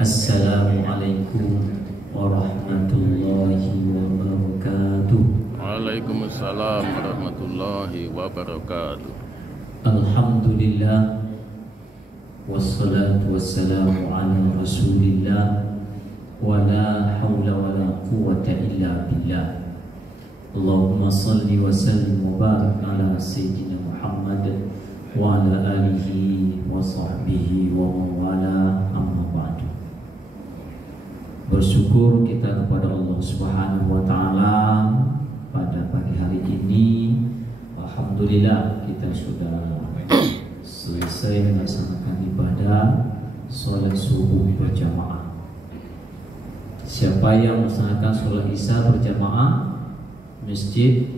Assalamualaikum warahmatullahi wabarakatuh. Waalaikumsalam warahmatullahi wabarakatuh. Alhamdulillah, wassalatu wassalamu ala rasulillah, wa la hawla wa la quwwata illa billah. Allahumma salli wa sallim wa barik ala sayyidina Muhammad wa ala alihi wa sahbihi wa mawala, amma ba'du. Bersyukur kita kepada Allah Subhanahu wa ta'ala pada pagi hari ini. Alhamdulillah kita sudah selesai melaksanakan ibadah sholat subuh berjamaah. Siapa yang melaksanakan sholat isya berjamaah masjid,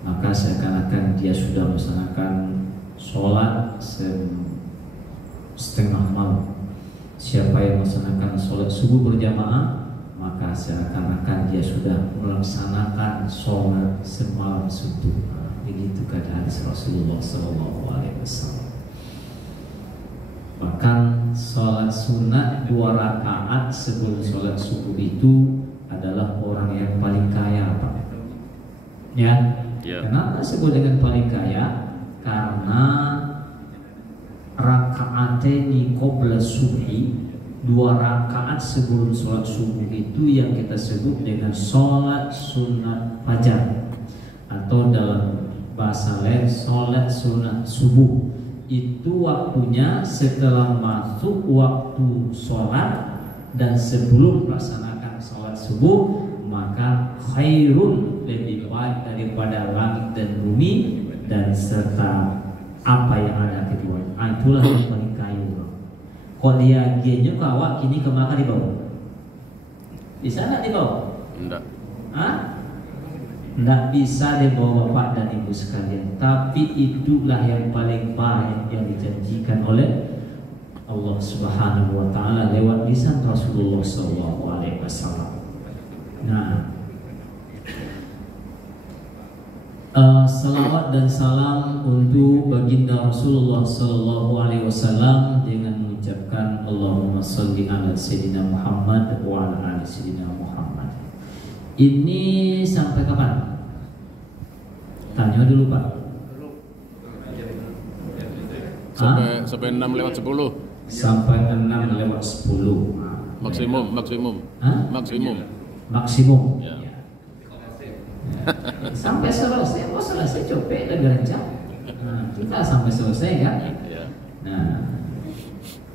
maka seakan-akan dia sudah melaksanakan sholat setengah malam. Siapa yang melaksanakan sholat subuh berjamaah, maka seakan-akan dia sudah melaksanakan sholat semalam suntuk. Begitu kata hadis Rasulullah SAW. Bahkan sholat sunat 2 rakaat sebelum sholat subuh itu adalah orang yang paling kaya, Pak. Ya. Kenapa disebut dengan paling kaya? Karena rakaateni qabla subhi, 2 rakaat sebelum sholat subuh itu yang kita sebut dengan sholat sunat fajar, atau dalam bahasa lain sholat sunat subuh. Itu waktunya setelah masuk waktu sholat dan sebelum melaksanakan sholat subuh, maka khairun, lebih baik daripada langit dan bumi dan serta apa yang ada keduanya. Itulah yang paling kaya. Kalau dia genyo kawak kini kemana dibawa? Di sana dibawa? Enggak. Hah? Enggak bisa dibawa Bapak dan Ibu sekalian. Tapi itulah yang paling baik yang dijanjikan oleh Allah Subhanahu wa ta'ala lewat lisan Rasulullah SAW. Nah, salawat dan salam untuk baginda Rasulullah SAW dengan mengucapkan Allahumma sholli ala sayyidina Muhammad wa ala ali sayyidina Muhammad. Ini sampai kapan? Tanya dulu Pak. Sampai 6 lewat 10. Sampai 6 lewat 10. Maksimum. Hah? Maksimum. Ya. Sampai selesai, mau selesai copet dan gereja. Nah, kita sampai selesai kan? Ya. Nah,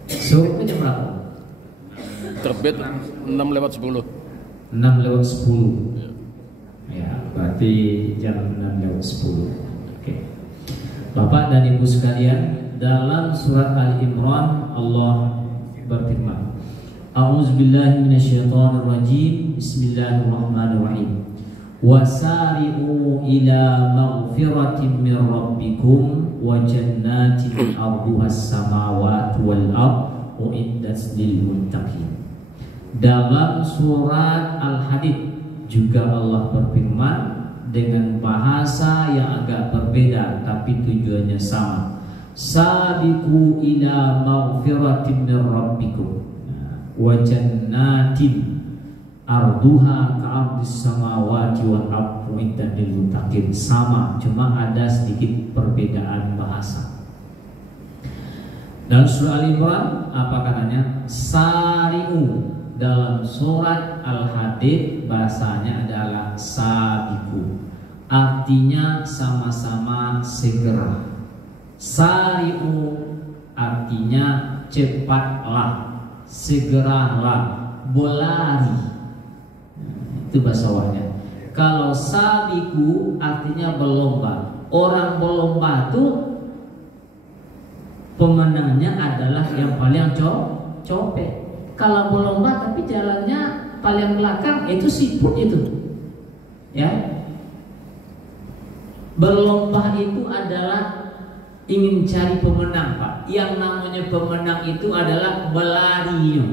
so jam berapa? Terbit 6 lewat 10. 6 lewat 10. Ya. Ya, berarti jam 6 lewat 10. Oke. Bapak dan Ibu sekalian, dalam surat Al-Imran Allah berfirman, A'udzubillahi minasyaitonirrajim. Bismillahirrahmanirrahim. Wasari'u ila maghfiratin min rabbikum wa jannatin arduhas samawati wal ard uiddat lil muttaqin. Dalam surat Al-Hadid juga Allah berfirman dengan bahasa yang agak berbeda tapi tujuannya sama. Sabiqu ila maghfiratin min rabbikum wa jannatin arduha ka'ardis samawati wal ard uiddat lil muttaqin. Sama, cuma ada sedikit perbedaan bahasa. Dalam surah Al-Imran apa katanya? Sari'u. Dalam surat Al-Hadid bahasanya adalah sabiqu. Artinya sama-sama segera. Sari'u artinya cepatlah, segeralah, berlari. Itu bahasa awalnya. Kalau sabiku artinya berlomba. Orang berlomba itu pemenangnya adalah yang paling copet. Kalau berlomba tapi jalannya paling belakang, itu siput itu. Ya. Berlomba itu adalah ingin cari pemenang, Pak. Yang namanya pemenang itu adalah berlari.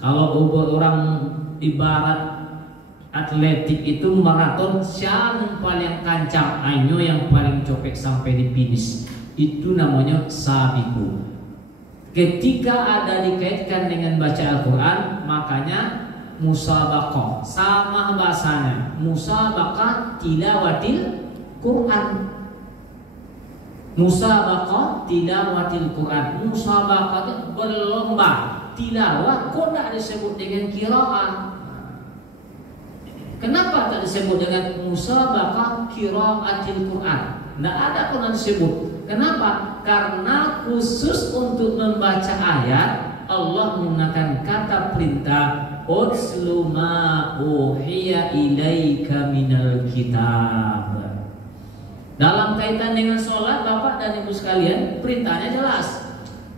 Kalau orang ibarat atletik itu maraton, yang paling kancang, yang paling copek sampai di finish, itu namanya sabiku. ketika ada dikaitkan dengan baca Al-Quran, makanya musabaqah, sama bahasanya, musabaqah tilawatil Quran. Musabaqah tilawatil Quran, musabaqah itu berlomba tilawah, kok tidak disebut dengan qiraah? Kenapa tak disebut dengan musabaqah qiraatil Quran? Tidak ada pun disebut. Kenapa? Karena khusus untuk membaca ayat Allah menggunakan kata perintah utslu ma uhiya ilaika minal kitab. Dalam kaitan dengan sholat, Bapak dan Ibu sekalian, perintahnya jelas.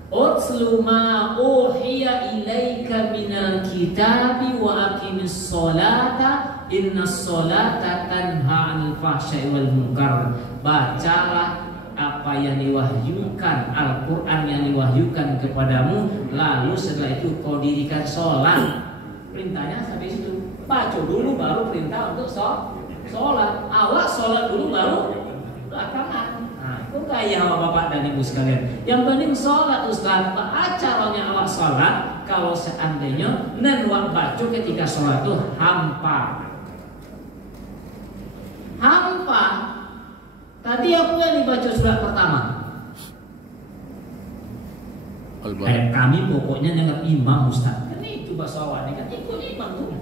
Utslu ma uhiya ilaika minal kitabi wa aqimis sholata innas sholata tanha 'anil fahsya'i wal munkar. Bacalah apa yang diwahyukan, Al-Quran yang diwahyukan kepadamu, lalu setelah itu kau dirikan sholat. Perintahnya sampai situ. Baca dulu baru perintah untuk sholat. Awak sholat dulu baru belakangan. Nah, itu gaya Bapak dan Ibu sekalian. Yang penting sholat Ustaz. Acaranya awak sholat. Kalau seandainya nenwak baca ketika sholat itu hampa. Tadi aku yang dibaca surat pertama. Kami pokoknya dengan imam Ustaz. Kan itu bahasa awak ini kan ikut imam tuh.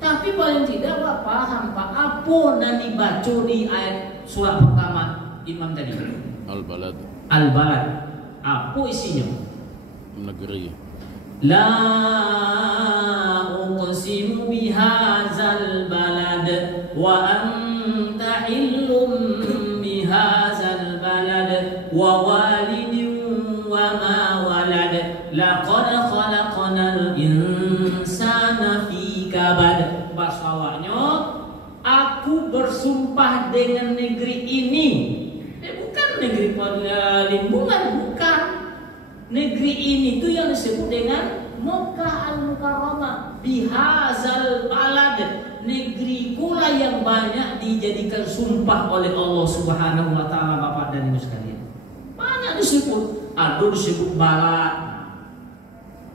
Tapi paling tidak Bapak paham Pak apa yang dibaca di ayat surat pertama imam tadi. Al-Balad. Al-Balad. Apa isinya? Negeri. La uqsimu bihadzal balad wa anta illum bihadzal balad wa walidin wa ma walad laqad khalaqnal insana fi kabad. Bahasanya aku bersumpah dengan negeri ini. Bukan negeri lingkungan, bukan. Negeri ini tuh yang disebut dengan Makkah Al-Mukarramah, bihazal balad, negeri pula yang banyak dijadikan sumpah oleh Allah Subhanahu wa taala. Bapak dan Ibu sekalian, mana disebut? Aduh, disebut balad.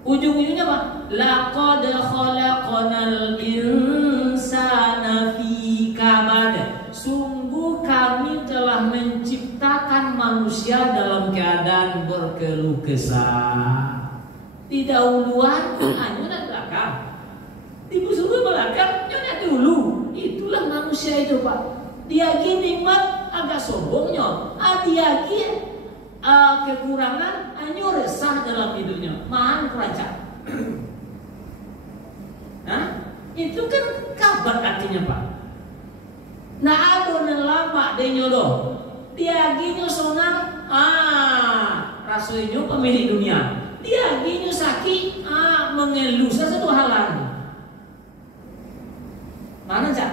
Ujung-ujungnya apa? Laqad khalaqnal insana fi kabad. Sungguh kami telah menciptakan manusia dalam keadaan berkeluh kesah. Di dahuluan, hanya di belakang. Di busur belakang, hanya dulu. Itulah manusia itu Pak. Dia gini nikmat agak sombongnya. Dia gini kekurangan, hanya resah dalam hidupnya. Mahan kerancang. Nah, itu kan kabar artinya Pak. Nah ada yang lama dia nyodoh, dia gini sonang, rasanya pemilik dunia. Dia gini sakit, mengeluh satu halan. Mana cak?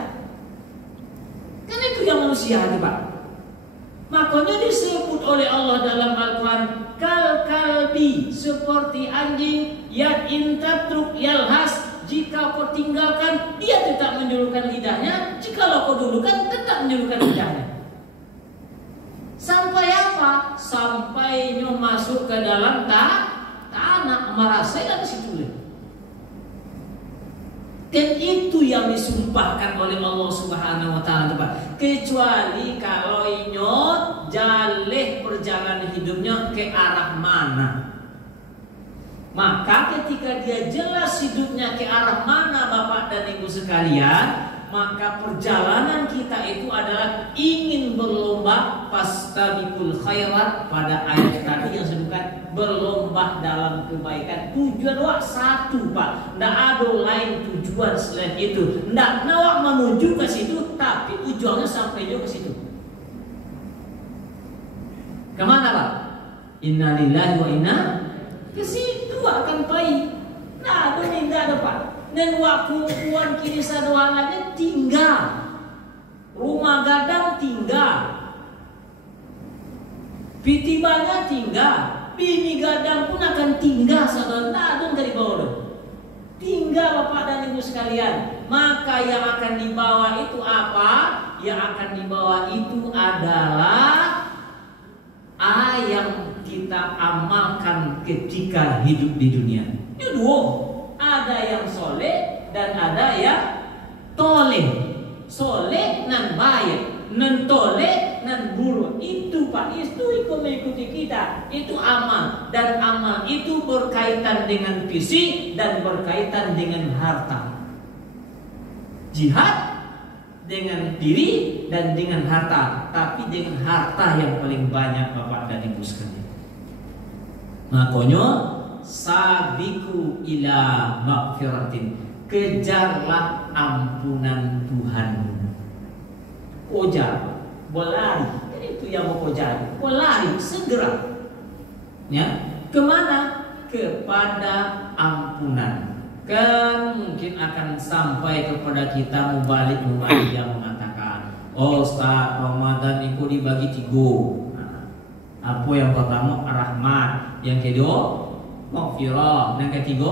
Kan itu yang manusia ini Pak. Makanya disebut oleh Allah dalam Al-Quran kal kalbi, seperti anjing, yat intatruk yalhas, jika kau tinggalkan dia tetap menjulurkan lidahnya, jika kau dulukan tetap menjulurkan lidahnya. Sampai apa? Sampai masuk ke dalam tanah, merasa di situ. Dan itu yang disumpahkan oleh Allah Subhanahu wa taala. Kecuali kalau inyot jaleh perjalanan hidupnya ke arah mana. Maka ketika dia jelas hidupnya ke arah mana Bapak dan Ibu sekalian, maka perjalanan kita itu adalah ingin berlomba fastabiqul khairat, pada ayat tadi yang sebutkan berlomba dalam kebaikan. Tujuan wak satu Pak, tidak ada lain tujuan selain itu. Tidak nawak menuju ke situ, tapi tujuannya sampai juga ke situ. Kemana Pak? Innalillahi wa inna ke situ akan baik. Nah, ini tidak ada Pak. Dan waktu puan kiri sadohananya tinggal, rumah gadang tinggal, pitibanya tinggal, bini gadang pun akan tinggal. Sadohan dari bawah tinggal Bapak dan Ibu sekalian. Maka yang akan dibawa itu apa? Yang akan dibawa itu adalah yang kita amalkan ketika hidup di dunia. Itu dua, ada yang soleh dan ada yang toleh. Soleh nan baik, nan toleh nan buruk. Itu Pak, itu mengikuti kita. Itu amal, dan amal itu berkaitan dengan fisik dan berkaitan dengan harta. Jihad dengan diri dan dengan harta, tapi dengan harta yang paling banyak Bapak dan Ibu sekalian. Makanya sabiku ila maghfiratin, kejarlah ampunan Tuhanmu. Koja, berlari, itu yang mau koja, berlari segera. Ya, kemana? Kepada ampunan. Kan mungkin akan sampai kepada kita mubalik yang mengatakan, oh Ustaz, Ramadan itu dibagi 3. Apa yang pertama? Rahmat. Yang kedua maghfirah. Yang ketiga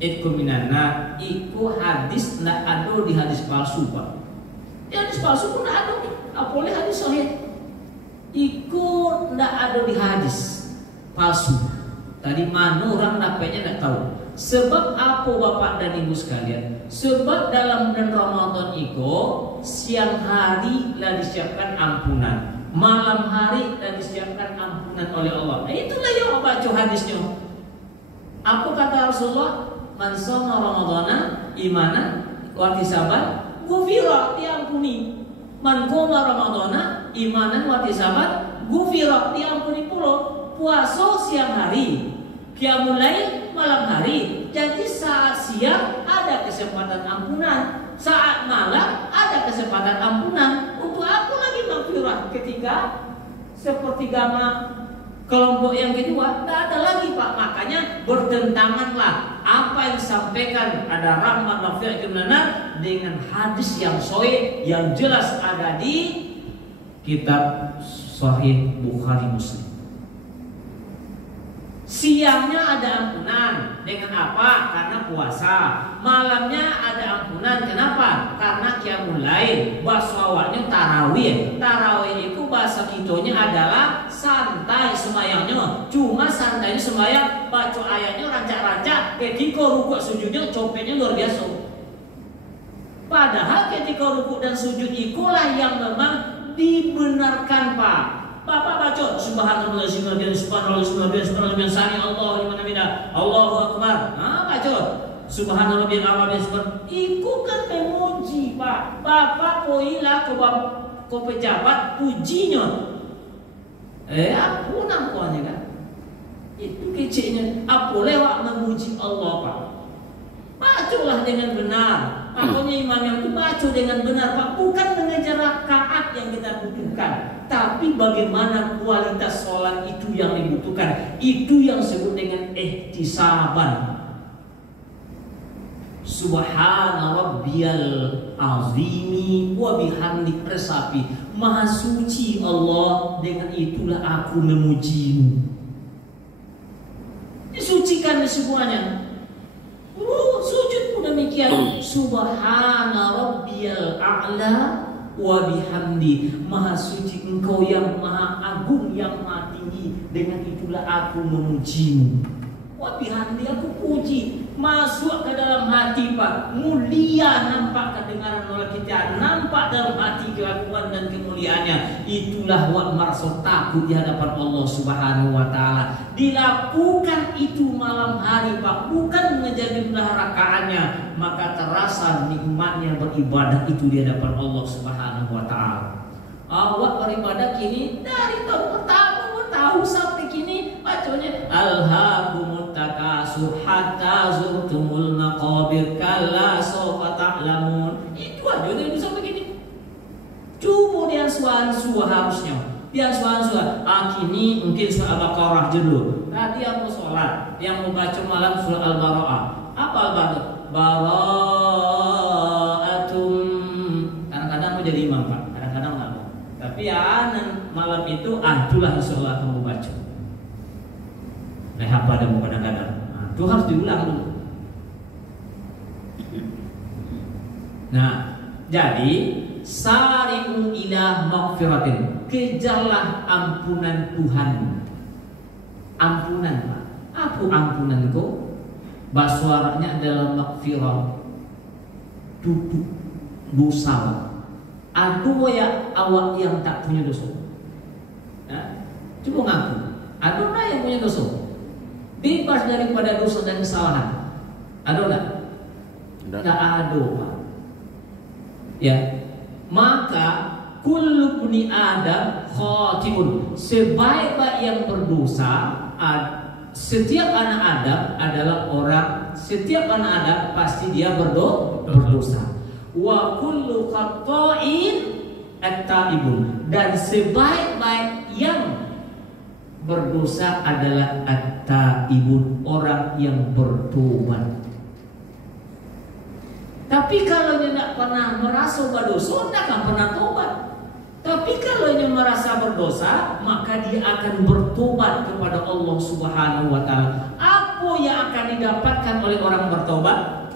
itqu minan nar. Itu hadis tidak ada di hadis palsu Pak. Di hadis palsu pun tidak ada. Apalagi hadis sahih. Itu tidak ada di hadis palsu. Tadi mana orang dapatnya tidak tahu. Sebab apa Bapak dan Ibu sekalian? Sebab dalam bulan Ramadan itu siang hari lah disiapkan ampunan, malam hari dan disiapkan ampunan oleh Allah. Nah, itulah yang baca hadisnya. Apa kata Rasulullah? Man shoma Ramadhana imanan wa ihtisaban ghufira, diampuni. Man qoma Ramadhana imanan wa ihtisaban ghufira, diampuni pula. Puasa siang hari, qiyamul lail malam hari. Jadi saat siang ada kesempatan ampunan, saat malam ada kesempatan ampunan. Untuk aku lagi maghfirah ketika seperti kelompok yang kedua tidak ada lagi Pak. Makanya bertentanganlah apa yang disampaikan ada rahmat maghfirah benar dengan hadis yang sahih yang jelas ada di kitab Sahih Bukhari Muslim. Siangnya ada ampunan, dengan apa? Karena puasa. Malamnya ada ampunan, kenapa? Karena qiyamul lail. Bahasa awalnya tarawih. Tarawih itu bahasa kitonya adalah santai sembahyangnya. Cuma santainya sembahyang, baca ayatnya rancak-rancak. Ketika rukuk sujudnya copetnya luar biasa. Padahal ketika rukuk dan sujud itulah yang memang dibenarkan Pak. Bapak baca subhanallah subhanallah subhanallah sami Allah liman hamidah Allahu akbar. Baca subhanallah subhanallah. Iku kan memuji Pak. Bapak poilah ke pejabat pujinya. Apa namanya kan? Itu kecilnya. Apa lewat memuji Allah Pak. Bacalah dengan benar. Makanya imam yang itu baca dengan benar Pak. Bukan mengejar rakaat yang kita butuhkan, tapi bagaimana kualitas sholat itu yang dibutuhkan. Itu yang disebut dengan ihtisaban. Subhana rabbiyal azimi wa bihamdi, resapi maha suci Allah, dengan itulah aku memujimu. Disucikan semuanya. Sujud pun demikian. Subhana rabbiyal a'la wa bihamdi, maha suci engkau yang maha agung, yang maha tinggi, dengan itulah aku memujimu. Wa bihamdi, aku puji. Masuk ke dalam hati Pak. Mulia, nampak kedengaran oleh kita, nampak dalam hati kelakuan dan kemuliaannya. Itulah wa merasa takut di hadapan Allah Subhanahu wa taala. Dilakukan itu malam hari Pak, bukan menjadi jumlah rakaatnya, maka terasa nikmatnya beribadah itu di hadapan Allah Subhanahu wa taala. Awak beribadah kini dari tahun pertama tahu sampai kini bacanya alhaakumut takasur hatta zurtumul maqabir kalla sawfa ta'lamun. Itu aja udah sampai gini. Cuma dia suan-suan harusnya. Dia suan-suan. Kini mungkin surah Al-Baqarah dulu. Tadi yang mau sholat, yang mau baca malam surah Al-Baqarah. Apa Al-Baqarah? Bara'atum. Kadang-kadang mau jadi imam Pak, kadang-kadang nggak mau. Tapi ya malam itu itulah insyaallah kamu baca. Apa ada mau kadang-kadang. Itu harus diulang dulu. Nah, jadi sari'u ila maghfiratin, kejarlah ampunan Tuhan. ampunan Pak. Apa ampunan kau? Bahasa adalah maghfirah, tutup dosa. Aduh ya awak yang tak punya dosa. Coba ngaku. Aduh nah yang punya dosa. Bebas daripada dosa dan kesalahan. Ada enggak? Enggak ada Pak. Ya. Maka kullu bani Adam khati'un. Sebaik-baik yang berdosa, setiap anak Adam adalah orang, setiap anak Adam pasti dia berdosa. Wa kullu khata'in at-taibun. Dan sebaik-baik yang berdosa adalah at-taibun, orang yang bertobat. Tapi kalau dia tidak pernah merasa berdosa, tidak akan pernah tobat. Tapi kalau dia merasa berdosa, maka dia akan bertobat kepada Allah Subhanahu wa Ta'ala. Apa yang akan didapatkan oleh orang bertobat?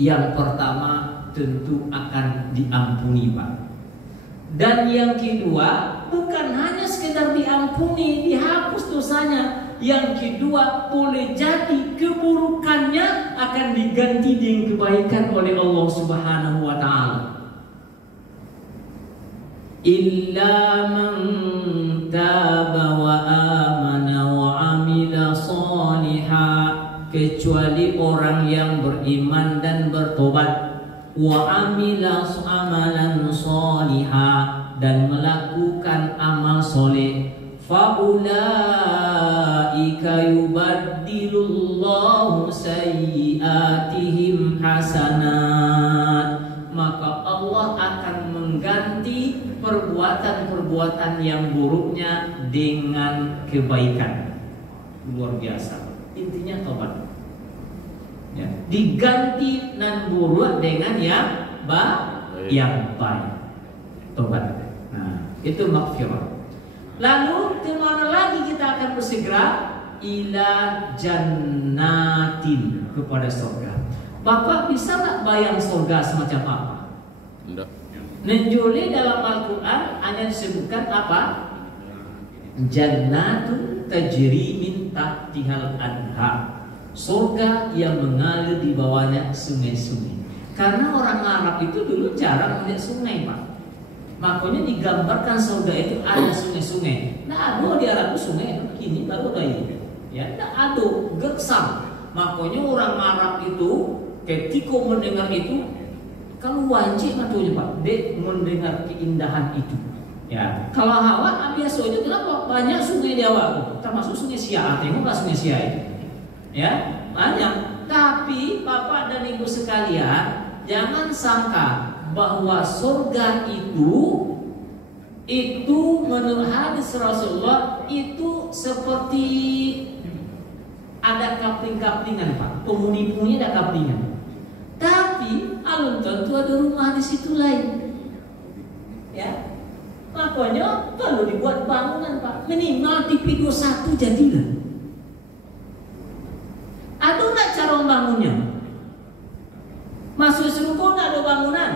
Yang pertama, tentu akan diampuni Pak. Dan yang kedua, bukan hanya sekedar diampuni, dihapus dosanya. Yang kedua, boleh jadi keburukannya akan diganti dengan kebaikan oleh Allah Subhanahu wa Ta'ala. Illa man taba wa amana wa amila salihah, kecuali orang yang beriman dan bertobat, wa amila amalan salihah, dan melakukan amal soleh, faulaika yubaddilullahu sayyiatihim hasanat, maka Allah akan mengganti perbuatan-perbuatan yang buruknya dengan kebaikan. Luar biasa. Intinya tobat. Ya, diganti nan buruk dengan yang baik. Tobat. Nah, itu maghfirah. Lalu kemana lagi kita akan bersegera? Ila jannatin, kepada surga. Bapak bisa nggak bayang surga semacam apa? Tidak. Menjuli dalam Al-Quran hanya disebutkan apa? Jannatun tajri min tahtihal anhar, surga yang mengalir di bawahnya sungai-sungai. Karena orang Arab itu dulu jarang melihat sungai Pak. Makanya digambarkan surga itu ada sungai-sungai. Nah, di Arab itu sungai begini baru kayak ya, nah ada gersam. Makanya orang Arab itu ketika mendengar itu, kalau wajib matunya Pak, dia mendengar keindahan itu. Ya, kalau Hawa biasa itu kenapa banyak sungai di awak, termasuk sungai Siak. Tengoklah sungai Siak itu. Ya, banyak. Tapi Bapak dan Ibu sekalian, jangan sangka bahwa surga itu menurut hadis Rasulullah itu seperti ada kapling-kaplingan Pak, penghuni-penghuni ada kaplingan. Tapi alun tentu ada rumah di situ lain. Ya, makanya kalau dibuat bangunan Pak, minimal TV 21 jadilah. Ada nggak cara membangunnya? Masuk surga nggak ada bangunan,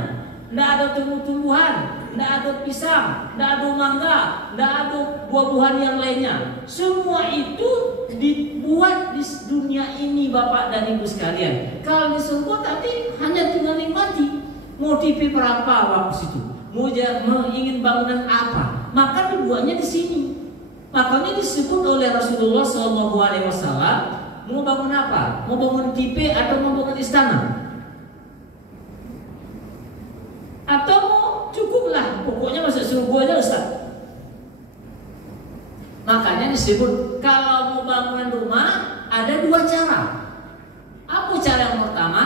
nggak ada tumbuh-tumbuhan, nggak ada pisang, nggak ada mangga, nggak ada buah-buahan yang lainnya. Semua itu dibuat di dunia ini Bapak dan Ibu sekalian. Kalau di surga tadi hanya tinggal nikmati. Mau TV berapa waktu situ? Mau ingin bangunan apa? Maka dibuatnya di sini. Makanya disebut oleh Rasulullah SAW, mau bangun apa? Mau bangun TV atau mau bangun istana? Atau cukuplah, pokoknya masuk surga aja Ustaz. Makanya disebut kalau mau bangunan rumah ada dua cara. Apa cara yang pertama?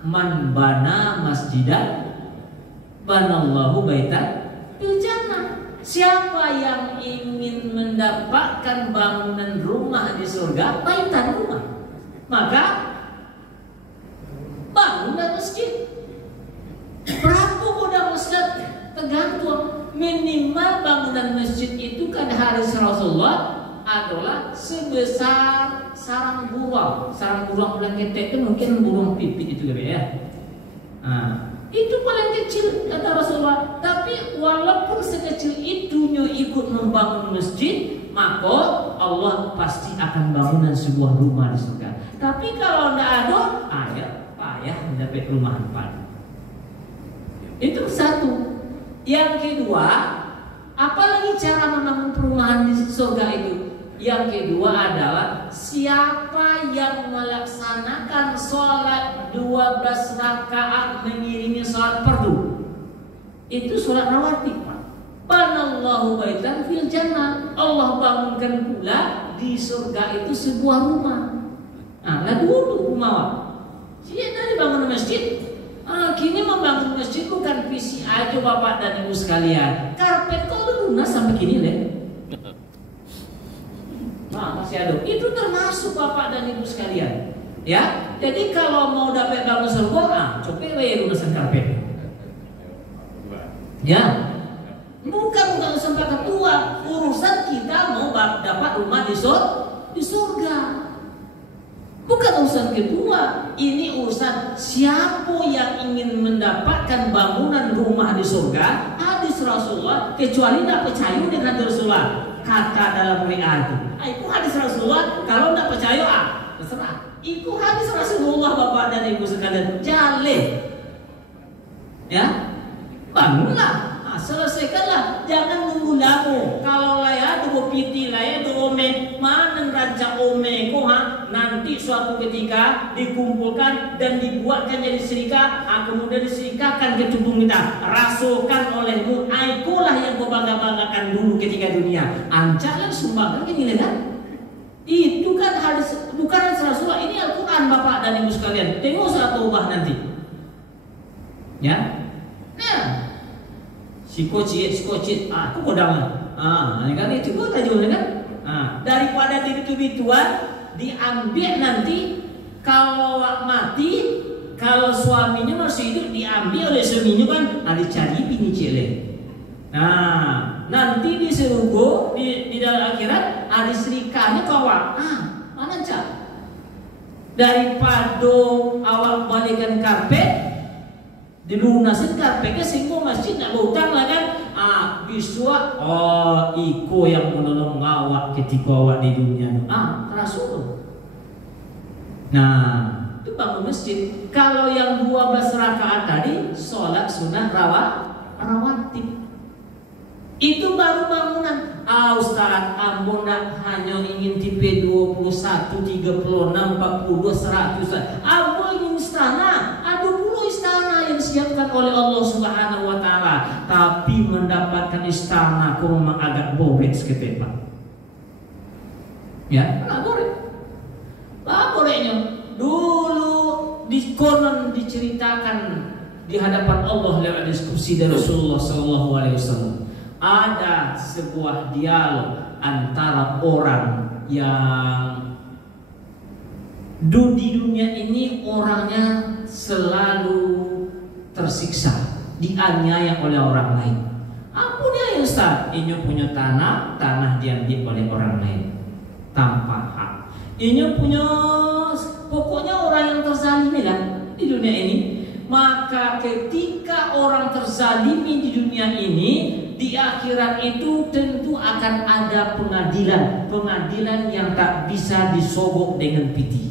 Man bana masjidan banallahu baitan fil jannah. Siapa yang ingin mendapatkan bangunan rumah di surga, baitan rumah, maka bangunlah masjid. Berapa modal masjid? Tergantung. Minimal bangunan masjid itu kan hadis Rasulullah adalah sebesar sarang burung. Sarang burung paling ketek itu mungkin burung pipit itu ya. Nah, itu paling kecil kata Rasulullah. Tapi walaupun sekecil itunya ikut membangun masjid, maka Allah pasti akan bangunan sebuah rumah di surga. Tapi kalau tidak ada, ya payah mendapat rumah empat. Itu satu. Yang kedua, apalagi cara membangun perumahan di surga itu? Yang kedua adalah siapa yang melaksanakan sholat 12 rakaat mengiringi sholat fardu. Itu sholat rawatib, Pak. Banallahu baitan fil jannah. Allah bangunkan pula di surga itu sebuah rumah. Nah, dulu rumah, Pak. Dia dari bangun masjid. Kini membangun masjid bukan visi aja Bapak dan Ibu sekalian. Karpet kok udah lunas sampai kini, Le? Nah, masih ada. Itu termasuk Bapak dan Ibu sekalian. Ya, jadi kalau mau dapat bangun surga, coba lunasan karpet. Ya, bukan sampai ketua. Urusan kita mau dapat rumah di surga. Bukan urusan kedua. Ini urusan siapa yang ingin mendapatkan bangunan rumah di surga. Hadis Rasulullah, kecuali tidak percaya dengan Rasulullah. Kata dalam riwayat itu hadis Rasulullah. Kalau tidak percaya, terserah. Itu hadis Rasulullah Bapak dan Ibu sekalian. Jaleh, ya, bangunlah. Selesaikanlah, jangan nunggu lama. Kalau laya dua piti laya dua ome, mana rancang ome ko nanti suatu ketika dikumpulkan dan dibuatkan jadi serika, kemudian diserikakan ke tubuh kita, rasukan olehmu. Itulah yang kau bangga-banggakan dulu ketika dunia. Ancalan sumbangkan gini kan? Itu kan hadis, bukan hadis Rasulullah. Ini Al-Quran Bapak dan Ibu sekalian. Tengok satu ubah nanti. Ya, nah. Sikocit, aku kodang. Ini kan itu kok tajul kan? Daripada itu-ituan diambil nanti kalau mati, kalau suaminya masih hidup diambil oleh suaminya kan, dicari bini cile. Nah, nanti di surga di dalam akhirat ada serikanya kawan. Mana cak? Daripada awak balikan karpet dilunasin karpetnya sehingga masjid nak berhutang lah kan. Biswa iko yang menolong awak ketika awak di dunia. Rasul. Nah, itu bangun masjid. Kalau yang 12 rakaat tadi sholat sunnah rawatib. Itu baru bangunan. Ustaz, ambon hanya ingin tipe 21, 36, 40, 100. Ambon ingin istana. Ada puluh istana yang disiapkan oleh Allah Subhanahu wa taala. Tapi mendapatkan istana kok memang agak bobek sekepet, Pak. Ya, boreknya. Dulu konon diceritakan di hadapan Allah lewat diskusi dari Rasulullah sallallahu alaihi wasallam. Ada sebuah dialog antara orang yang di dunia ini orangnya selalu tersiksa, dianiaya oleh orang lain. Apa dia yang Ustaz? Ini punya tanah diambil oleh orang lain tanpa hak. Ini punya, pokoknya orang yang terzalimi kan di dunia ini. Maka ketika orang terzalimi di dunia ini, di akhirat itu tentu akan ada pengadilan yang tak bisa disobok dengan piti.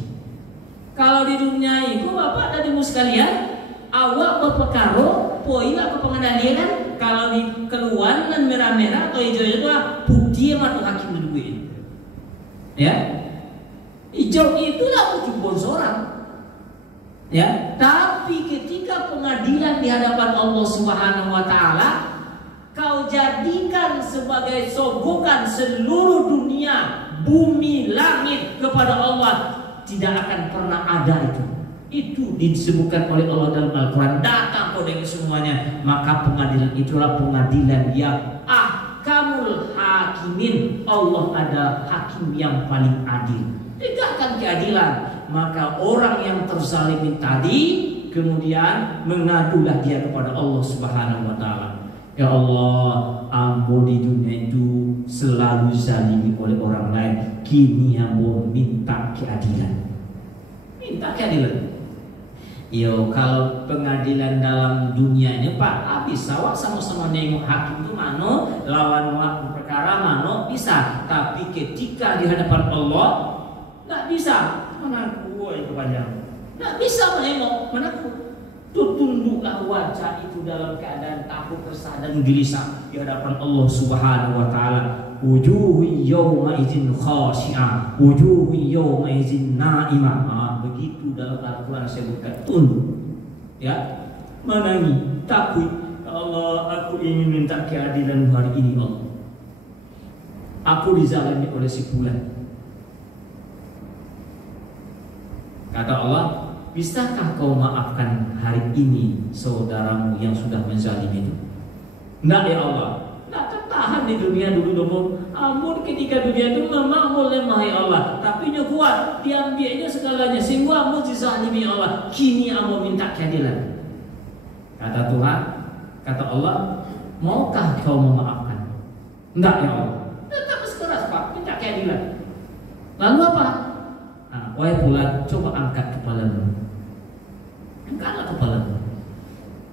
Kalau di dunia itu Bapak dan Ibu sekalian, awak berperkara, poin ke pengadilan. Kalau di keluar dan merah-merah atau hijau itu putih matu hakim dulu ini. Ya, hijau itulah putih bonsoran. Ya, tapi ketika pengadilan di hadapan Allah Subhanahu wa taala, kau jadikan sebagai sogokan seluruh dunia, bumi, langit kepada Allah, tidak akan pernah ada itu. Itu disebutkan oleh Allah dalam Al-Quran. Datang kau dengan semuanya. Maka pengadilan itulah pengadilan yang ahkamul hakimin. Allah ada hakim yang paling adil. Tegakkan keadilan. Maka orang yang terzalimi tadi kemudian mengadulah dia kepada Allah Subhanahu wa taala. Ya Allah, ambo di dunia itu selalu zalimi oleh orang lain. Kini ambo minta keadilan. Minta keadilan. Yo, kalau pengadilan dalam dunia ini Pak, habis awak sama-sama nengok hakim itu mano, lawan perkara mano bisa. Tapi ketika di hadapan Allah nggak bisa. Mengaku itu panjang. Nggak bisa menengok, mengaku. Tunduklah wajah itu dalam keadaan takut, resah dan gelisah di hadapan Allah Subhanahu wa taala. Wujuhu yawma idzin khashi'ah, wujuhu yawma idzin na'imah. Begitu dalam Al-Qur'an sebutkan tunduk. Ya, menangis, takut. Allah, aku ingin minta keadilan hari ini, Allah. Aku dizalimi oleh si fulan. Kata Allah, bisakah kau maafkan hari ini saudaramu yang sudah menzalimi itu? Enggak ya Allah. Enggak tertahan di dunia dulu. Ampun ketika dunia itu memang lemah ya Allah. Tapi nya kuat, diambilnya segalanya sehingga amu dizalimi Allah. Kini amu minta keadilan. Kata Tuhan, kata Allah, maukah kau memaafkan? Enggak ya Allah. Tetap sekeras Pak, minta keadilan. Lalu apa? Wahai fulan, coba angkat kepalamu. Angkatlah kepalamu.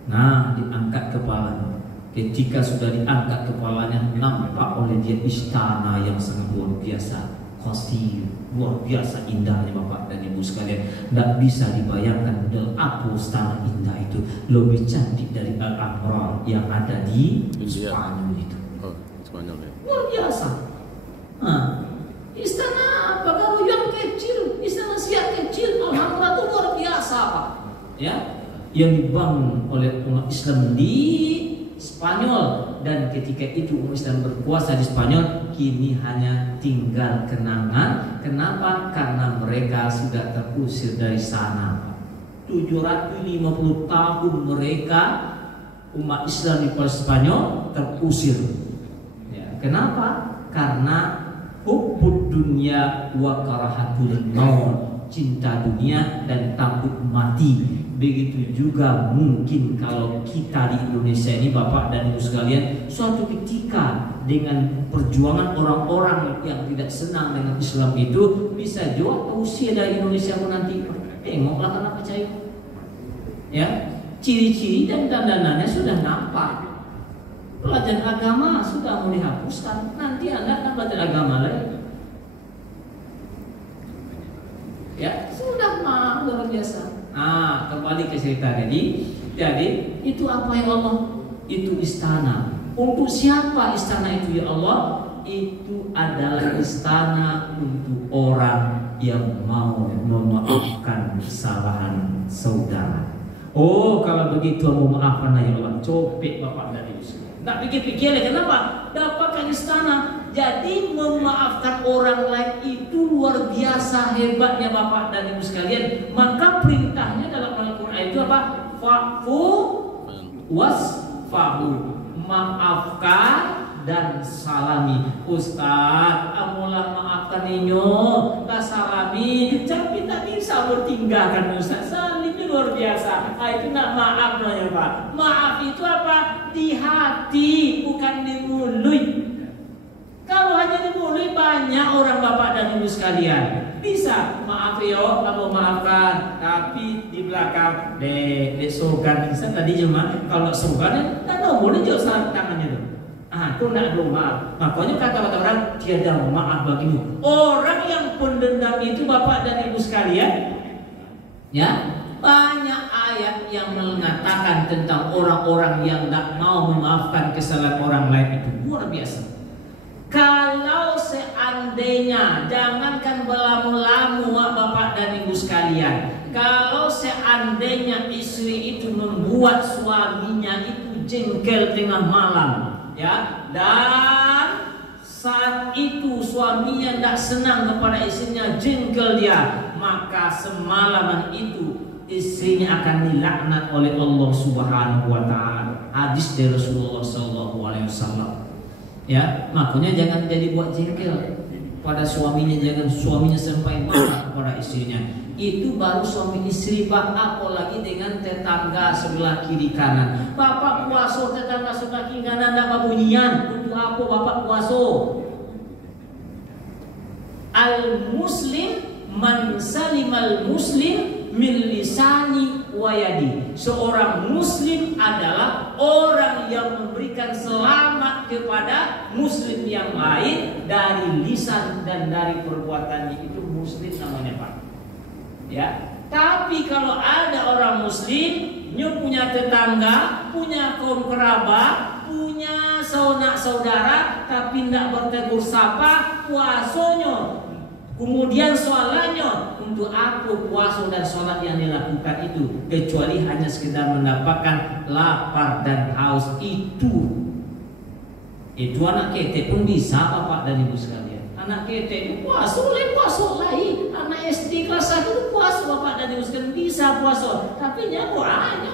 Nah, diangkat kepalanya. Ketika sudah diangkat kepalanya, nampak oleh dia istana yang sangat luar biasa, kosti luar biasa indahnya Bapak dan Ibu sekalian. Tidak bisa dibayangkan dalam apa istana indah itu, lebih cantik dari Al-Amra yang ada di Spanyol itu. Oh, Spanyol ya. Luar biasa. Istana apa? Kalau yang kecil, istana siap kecil, Alhamdulillah itu luar biasa Pak. Ya, yang dibangun oleh umat Islam di Spanyol, dan ketika itu umat Islam berkuasa di Spanyol, kini hanya tinggal kenangan. Kenapa? Karena mereka sudah terusir dari sana. 750 tahun mereka umat Islam di Spanyol terusir. Ya, kenapa? Karena hubbud dunya wa karahatul maut, cinta dunia dan takut mati. Begitu juga mungkin kalau kita di Indonesia ini Bapak dan Ibu sekalian, suatu ketika dengan perjuangan orang-orang yang tidak senang dengan Islam itu, bisa juga usia dari Indonesia pun nanti tengoklah karena percaya. Ya, ciri-ciri dan dandanannya sudah nampak. Pelajaran agama sudah mau dihapuskan. Nanti Anda akan belajar agama lagi. Ya, sudah mah luar biasa. Kembali ke cerita tadi. Jadi itu apa ya Allah? Itu istana. Untuk siapa istana itu ya Allah? Itu adalah istana untuk orang yang mau memaafkan kesalahan saudara. Oh, kalau begitu mau maafkan ya Allah. Copek Bapak dari Yesus. Tak pikir-pikir ya, kenapa? Dapatkan istana. Jadi memaafkan orang lain itu luar biasa hebatnya Bapak dan Ibu sekalian. Maka perintahnya dalam Al-Quran itu apa? Fa'fu wasfahu. Maafkan dan salami. Ustaz, amulah maafkan inyo, tak salami. Tapi tak bisa bertinggalkan Ustaz. Salim itu luar biasa. Itu nak maaf namanya Pak. Maaf itu apa? Di hati, bukan di mulut. Kalau hanya di mulut banyak orang Bapak dan Ibu sekalian. Bisa maaf yo, kamu maafkan. Tapi di belakang dek sogan. Tadi cuma kalau sogan, tak boleh jauh tangannya tuh. Itu tidak ada maaf. Makanya kata-kata orang tiada maaf bagimu. Orang yang pendendam itu Bapak dan Ibu sekalian, ya, banyak ayat yang mengatakan tentang orang-orang yang tidak mau memaafkan kesalahan orang lain itu luar biasa. Kalau seandainya, jangankan belamu-lamu Bapak dan Ibu sekalian, kalau seandainya istri itu membuat suaminya itu jengkel tengah malam, ya, dan saat itu suaminya tidak senang kepada istrinya, jengkel dia, maka semalaman itu istrinya akan dilaknat oleh Allah Subhanahu wa taala. Hadis dari Rasulullah SAW. Ya, makanya jangan jadi buat jengkel pada suaminya, jangan suaminya sampai marah kepada istrinya. Itu baru suami istri Pak, apalagi dengan tetangga sebelah kiri kanan. Bapak puasa tetangga sebelah kiri kanan tidak bunyian. Untuk apa Bapak puasa? Al-Muslim man salimal muslim min lisani wa yadi. Seorang muslim adalah orang yang memberikan selamat kepada muslim yang lain dari lisan dan dari perbuatannya. Itu muslim namanya, Pak. Ya. Tapi kalau ada orang muslim, punya tetangga, punya kaum kerabat, punya saudara, tapi tidak bertegur sapa, puasanya, kemudian sholatnya, untuk apa puasa dan sholat yang dilakukan itu, kecuali hanya sekedar mendapatkan lapar dan haus itu. Itu anak kete pun bisa, Bapak dan Ibu sekalian. Anak kete itu puasa lain. Anak SD kelas 1 itu puasa, Bapak dan Ibu sekalian, bisa puasa. Tapi hanya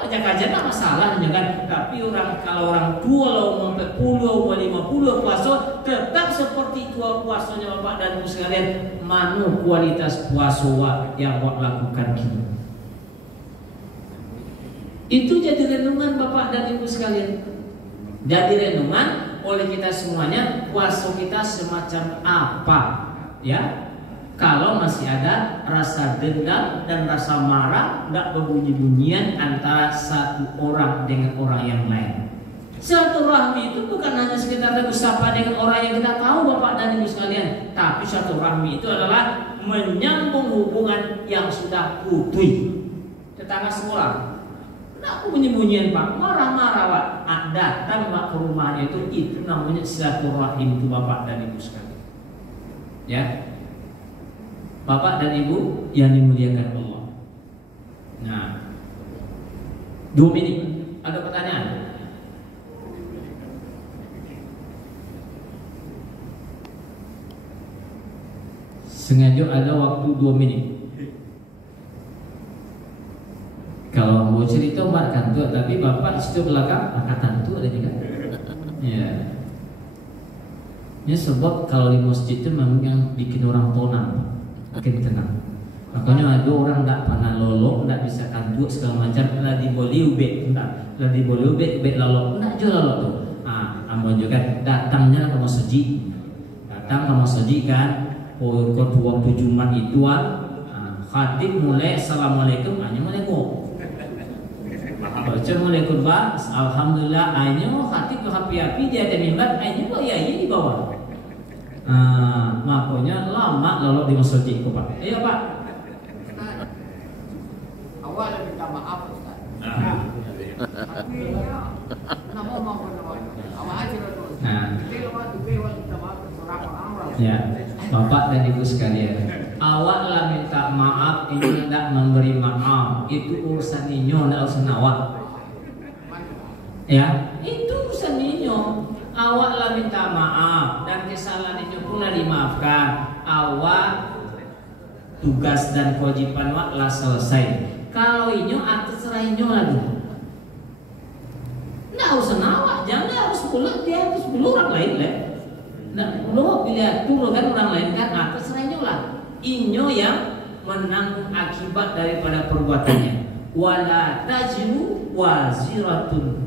kaja-kaja tidak masalah kan. Tapi kalau orang tua mau 40, mau 50 puasa, tetap seperti tua puasanya Bapak dan Ibu sekalian. Mana kualitas puasa yang Bapak lakukan kini? Itu jadi renungan Bapak dan Ibu sekalian. Jadi renungan oleh kita semuanya, puasa kita semacam apa, ya? Kalau masih ada rasa dendam dan rasa marah, tidak berbunyi-bunyian antara satu orang dengan orang yang lain. Silaturahmi itu bukan hanya sekedar tegur sapa dengan orang yang kita tahu, Bapak dan Ibu sekalian, tapi silaturahmi itu adalah menyambung hubungan yang sudah putus. Tetangga sekolah, tidak bunyi-bunyian, Pak, marah-marah, Pak, datang Pak ke rumahnya itu namanya silaturahim itu, Bapak dan Ibu sekalian. Ya. Bapak dan Ibu yang dimuliakan Allah. Nah, 2 menit. Ada pertanyaan? Sengaja ada waktu 2 menit. Kalau mau cerita Mbak Kantu, tapi Bapak di situ belakang angkatan itu ada juga. Ya. Ini sebab kalau di masjid itu memang yang bikin orang tenang, makin tenang. Makanya ada orang tak pernah lolo, tak bisa kantuk segala macam, lah diboleh ubek, lah diboleh ubek lolo, tak jual lolo tu. Ambo juga datangnya ke masjid, datang ke masjid kan, waktu Jumat itu khatib mulai assalamualaikum, hanya mulai kok. Baca mulai khutbah, alhamdulillah, akhirnya khatib api-api di atas mimbar, akhirnya ya di bawah. Makanya lama lalu di masjid itu, Pak. Iya, Pak. Awalnya minta maaf, Ustaz. Tapi nama mau awal aja terus. Ya, Bapak dan Ibu sekalian, awaklah minta maaf, ini tidak memberi maaf. Itu urusan inyo, tidak urusan awak. Ya, itu urusan inyo. Awaklah minta maaf dan kesalahan inyo pun dimaafkan. Awak tugas dan kewajiban awaklah selesai. Kalau inyo terserah inyo lagi. Tidak usah awak, jangan harus pulang, dia harus pulang orang lain lah. Nah, lo bila turun kan orang lain kan, terserah inyo lah. Inyo yang menanggung akibat daripada perbuatannya. Wala tajiru waziratun.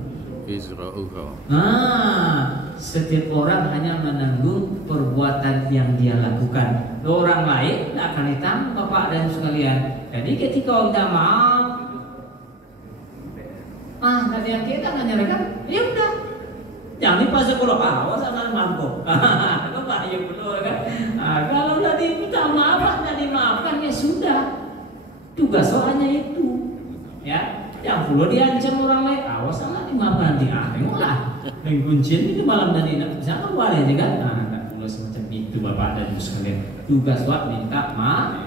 Setiap orang hanya menanggung perbuatan yang dia lakukan. Orang lain tidak akan ditanggung, Bapak dan sekalian. Jadi ketika orang minta maaf, tadi yang kita menyerahkan, ya udah. Jangan pas sekolah awas sama mampu. Bahaya betul kan? Kalau udah diminta maaf, tidak dimaafkan, ya sudah. Tugas hanya itu, ya. Yang perlu diancam orang lain, awas sama dimaafkan nanti. Tengoklah. Mengunci itu malam tadi sama luar aja kan? Tak perlu semacam itu, Bapak dan Ibu sekalian. Tugas buat minta maaf.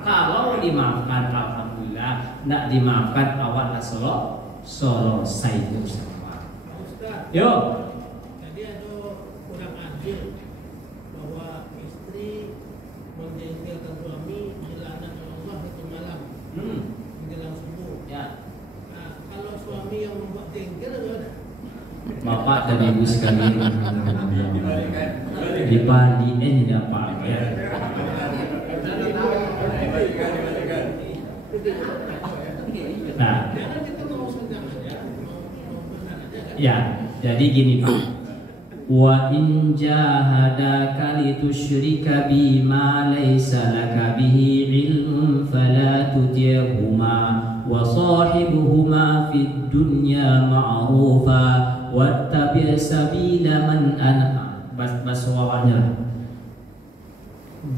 Kalau dimaafkan, alhamdulillah. Tidak dimaafkan, awaklah selesai itu. Yo. Jadi ada kurang adil bahwa istri menjengkelkan suami dilaknat Allah itu malam menjelang subuh. Ya. Nah, kalau suami yang membuat jengkel ada. Bapak dan Ibu sekalian, dibandingin tidak apa ya. Nah, ya. Jadi gini Pak, Wa in jahadaka litusyrika bima laysa laka bihi ilmun fala tuti'huma wa sahibuhuma fid dunya ma'rufa wattabi' sabila man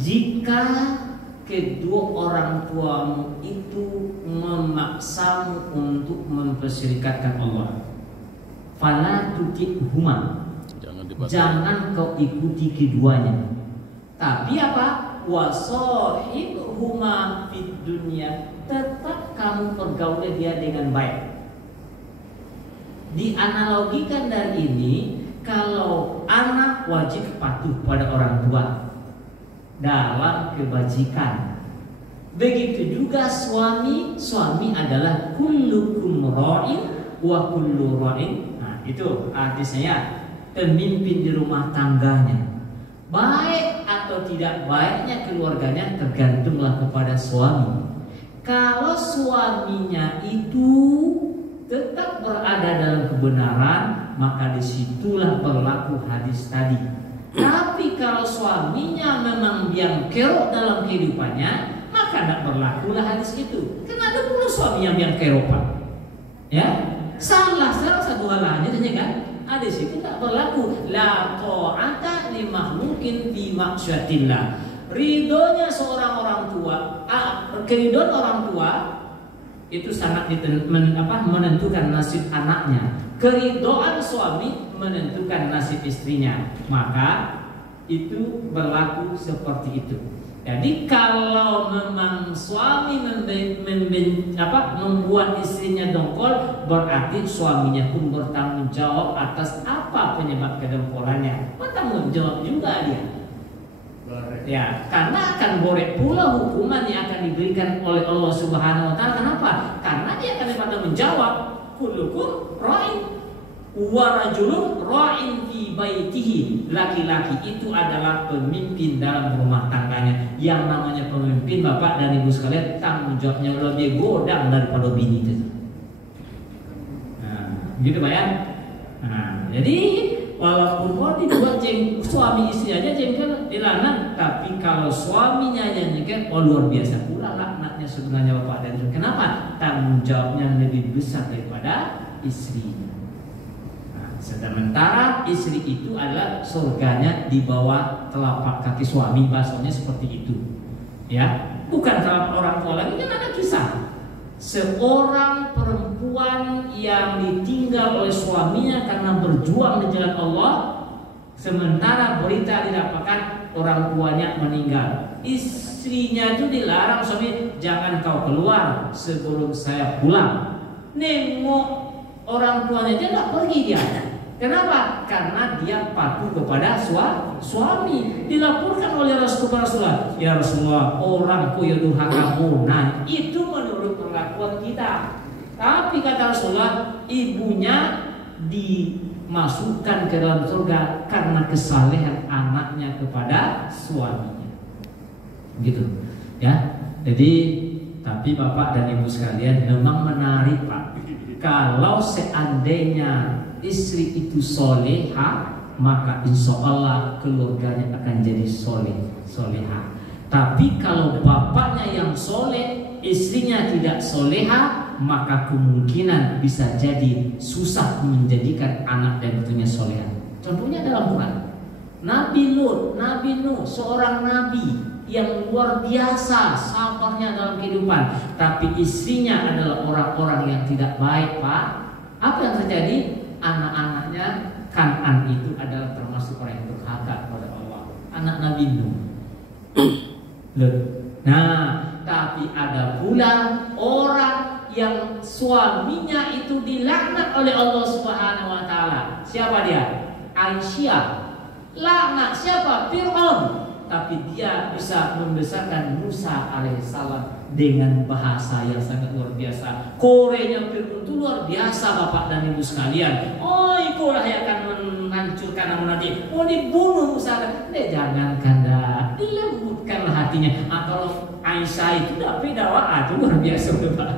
jika kedua orang tuamu itu memaksamu untuk memperserikatkan Allah, fala tuti'huma, jangan kau ikuti keduanya. Tapi apa? Wasohibhuma fid dunya, tetap kamu pergauli dia dengan baik. Dianalogikan dari ini, kalau anak wajib patuh pada orang tua dalam kebajikan, begitu juga suami adalah kullukum ra'in wa kullu ra'in. Nah, itu artinya pemimpin di rumah tangganya. Baik atau tidak baiknya keluarganya tergantunglah kepada suami. Kalau suaminya itu tetap berada dalam kebenaran, maka disitulah berlaku hadis tadi. Tapi kalau suaminya memang yang kerok dalam kehidupannya, maka tidak berlakulah hadis itu. Karena ada pula suami yang kerok, Pak. Ya, salah satu halanya kan? Hadis itu tak berlaku. La ta'ata li makhluqin fi maksyatillah. Ridhonya seorang orang tua, keridhaan orang tua itu sangat menentukan nasib anaknya. Keridhaan suami menentukan nasib istrinya. Maka itu berlaku seperti itu. Jadi kalau memang suami membuat istrinya dongkol, berarti suaminya pun bertanggung jawab atas apa penyebab kedongkolannya. Bertanggung jawab juga dia. Ya, karena akan borek pula hukuman yang akan diberikan oleh Allah Subhanahu wa taala. Kenapa? Karena dia akan bertanggung jawab. Kullukum ra'in wa rajulun ra'in fi baitihi. Laki-laki itu adalah pemimpin dalam rumah tangganya. Yang namanya pemimpin, Bapak dan Ibu sekalian, tanggung jawabnya lebih godang daripada bini itu. Nah, gitu Pak ya. Nah, jadi walaupun mau dibuat suami istri aja jengkel dilarang, tapi kalau suaminya yang jengkel, luar biasa pula laknatnya sebenarnya Bapak dan Ibu. Kenapa? Tanggung jawabnya lebih besar daripada istrinya. Nah, sementara istri itu adalah surganya di bawah telapak kaki suami, bahasanya seperti itu. Ya, bukan telapak orang tua lagi, kan ada kisah. Seorang perempuan yang ditinggal oleh suaminya karena berjuang di jalan Allah, sementara berita didapatkan orang tuanya meninggal. Istrinya itu dilarang suami, jangan kau keluar sebelum saya pulang. Nengok orang tuanya aja nggak pergi dia. Kenapa? Karena dia patuh kepada suami. Dilaporkan oleh Rasulullah, ya Rasulullah, orangku yang durhaka. Nah, itu menurut perlakuan kita. Tapi kata Rasulullah, ibunya dimasukkan ke dalam surga karena kesalehan anaknya kepada suaminya. Gitu, ya. Jadi, tapi Bapak dan Ibu sekalian, memang menarik Pak. Kalau seandainya istri itu soleha, maka insya Allah keluarganya akan jadi soleha. Tapi kalau bapaknya yang soleh, istrinya tidak soleha, maka kemungkinan bisa jadi susah menjadikan anak dan putunya soleha. Contohnya dalam Quran, Nabi Lut, Nabi Nuh, seorang nabi yang luar biasa sabarnya dalam kehidupan, tapi istrinya adalah orang-orang yang tidak baik, Pak. Apa yang terjadi? Anak-anaknya Kan'an itu adalah termasuk orang yang durhaka kepada Allah, anak Nabi Nuh. Nah, tapi ada pula orang yang suaminya itu dilaknat oleh Allah Subhanahu wa taala. Siapa dia? Aisyah. Laknat siapa? Fir'aun. Tapi dia bisa membesarkan Musa alaihissalam dengan bahasa yang sangat luar biasa. Korenya Fir'aun itu luar biasa Bapak dan Ibu sekalian. Oh, itulah yang akan menghancurkan namun nanti. Oh, dibunuh Musa. Jangankan dah, dilembutkanlah hatinya. Kalau Aisyah itu tidak beda, itu luar biasa Bapak.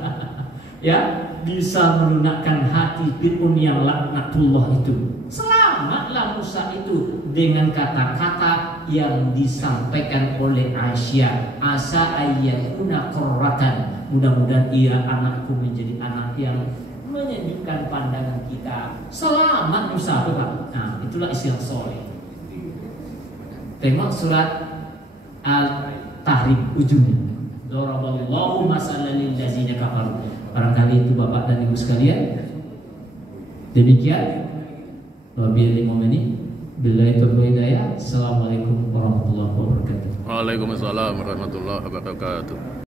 Ya, bisa melunakkan hati Fir'aun yang laknatullah itu. Selamat selamatlah Musa itu dengan kata-kata yang disampaikan oleh Aisyah. Asa ayyakuna qurratan, mudah-mudahan ia anakku menjadi anak yang menyejukkan pandangan kita. Selamat Musa, nah itulah istri yang soleh. Tengok surat Al-Tahrim ujungnya. Daraballahu masalan lil ladzina kafaru. Barangkali itu Bapak dan Ibu sekalian. Demikian. Wabillahi mu'minin. Billahi taufiq hidayah. Assalamualaikum warahmatullahi wabarakatuh. Waalaikumsalam warahmatullahi wabarakatuh.